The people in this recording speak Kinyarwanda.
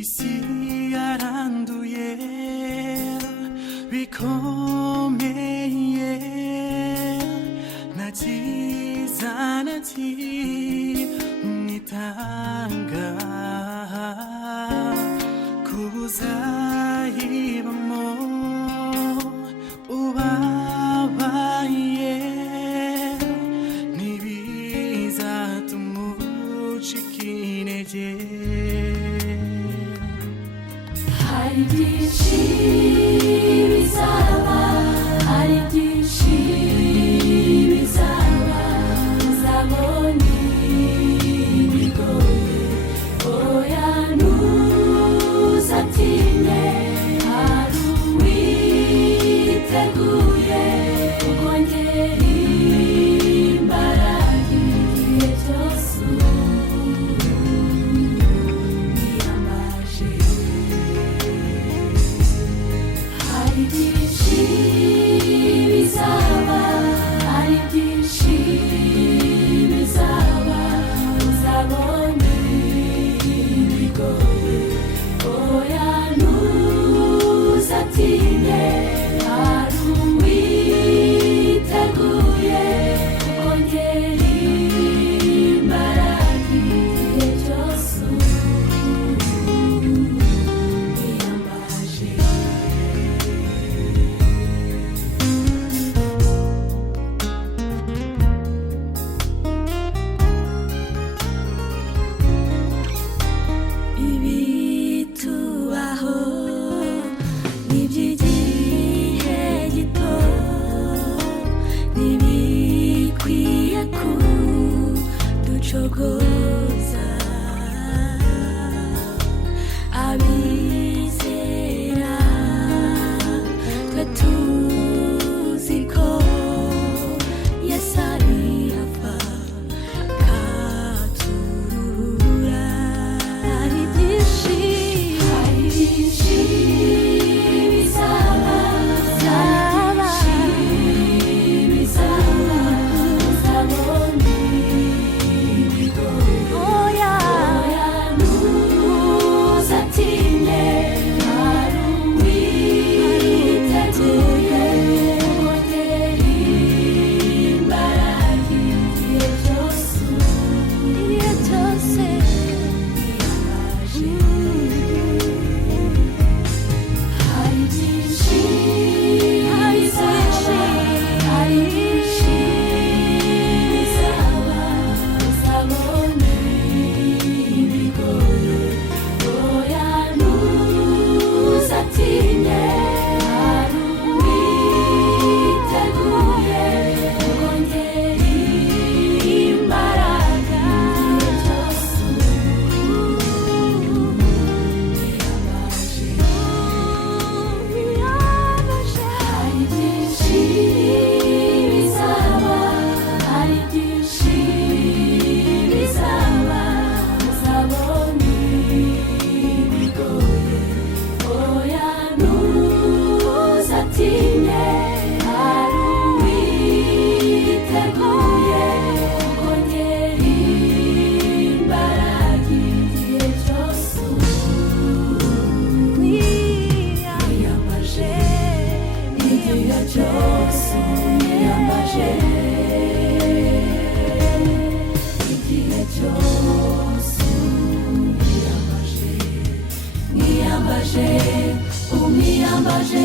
isi yaranduye bikomeye, nta cyiza na kimwe itanga kuzayibamo ubabaye ntibizatuma ucika intege. Hari byinshi bizaba, hari byinshi bizaba, uzabona ibigoye, oya ntuzatinye, hari uwiteguye kukongera imbaraga igihe cyose wiyambaje. Hari byinshi bizaba, hari byinshi bizaba, uzabona ibigoye, oya ntuzatinye, hari uwiteguye kukongera imbaraga igihe cyose wiyambaje. Ibitubaho ni iby'igihe gito, ntibikwiye kuducogoza. Abizera twe tuzi ko Yesu ari apfa akaturuhura. Hari byinshi bizaba, hari byinshi bizaba, uzabona ibigoye, oya ntuzatinye, hari uwiteguye kukongera imbaraga igihe cyose wiyambaje. Hari byinshi bizaba, hari byinshi bizaba, uzabona ibigoye, oya ntuzatinye, hari uwiteguye kukongera imbaraga igihe cyose wiyambaje. Hari byinshi bizaba, hari byinshi bizaba, uzabona ibigoye, oya ntuzatinye, hari uwiteguye kukongera imbaraga igihe cyose wiyambaje. Igihe cyose wiyambaje, igihe cyose wiyambaje, umwiyambaje